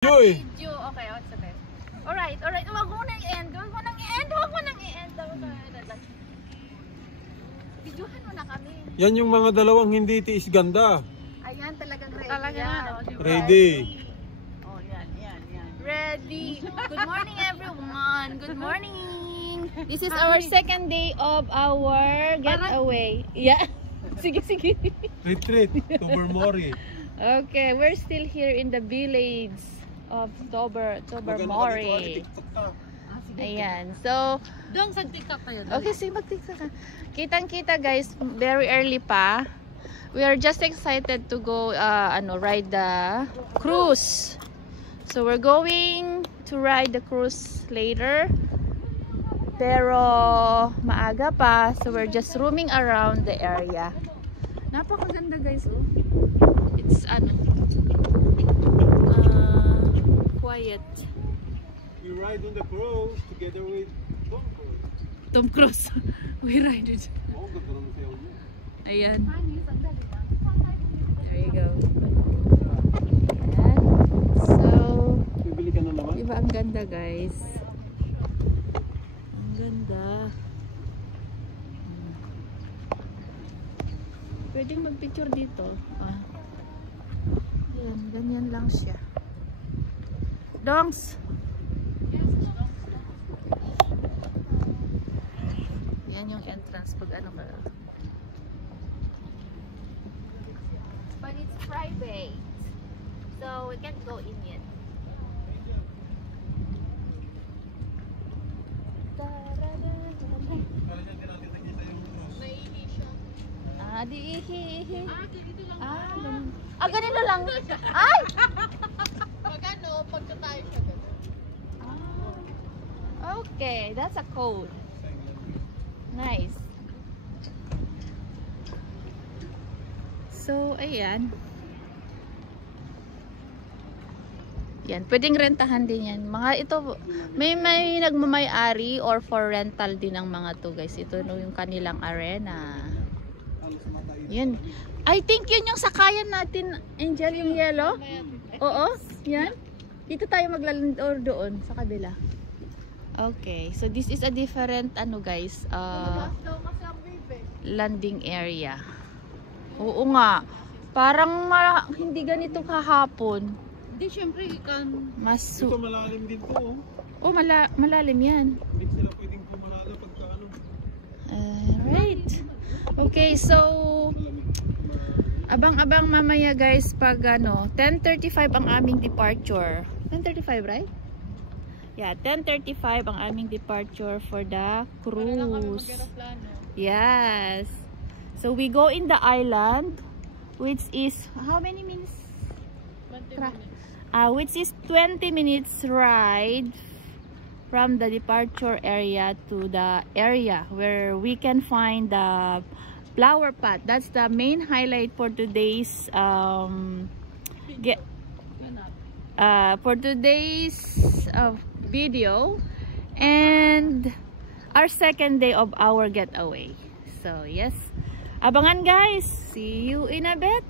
Joy. Video. Okay, okay. Alright. Huwag mo nang i-end. Videohan mo na kami. Yan yung mga dalawang hindi tiis ganda. Ayan, talagang ready. Ready. Oh, yan. Ready. Good morning, everyone. Good morning. This is our second day of our getaway. Yeah. Sige. Retreat to Bermori. Okay, we're still here in the village of Tobermory. Ayan. So, doon sa TikTok kayo. Okay, sige, mag-TikTok ka. Kitang-kita guys, very early pa. We are just excited to go ride the cruise. So we're going to ride the cruise later. Pero maaga pa, so we're just roaming around the area. Napakaganda guys, oh. It's quiet. We ride on the cruise together with Tom Cruise. We ride it. Ayan. There you go. Ayan. So, bibili ka na naman? diba ang ganda guys? Ang ganda. Pwedeng mag-picture dito. Ayan, ganyan lang siya. Dongs! Yan yung entrance pag ano ka. But it's private. So we can't go in yet. Di ihi. Ganito lang. Ay! Magano, pagka tayo siya gano'n. Okay, that's a code. Nice. So, ayan. Yan, pwedeng rentahan din yan. Mga ito, may nagmamay-ari or for rental din ang mga to guys. Ito no, yung kanilang arena. Yun. I think yun yung sakayan natin, Angel, yung yellow. Oo, yan. Dito tayo maglaland or doon, sa kabila. Okay, so this is a different, guys, landing area. Oo nga. Parang hindi ganito kahapon. Hindi, syempre, ikan. Ito malalim din to. Oh, malalim yan. Hindi sila pwedeng pumalala pagka ano. Alright. Okay, so abang-abang mamaya guys pag 10:35 ang aming departure. 10:35, right? Yeah, 10:35 ang aming departure for the cruise. Yes. So we go in the island, which is how many minutes? 20 minutes. Which is 20 minutes ride from the departure area to the area where we can find the flower pot. That's the main highlight for today's video and our second day of our getaway. So yes, abangan guys, see you in a bit.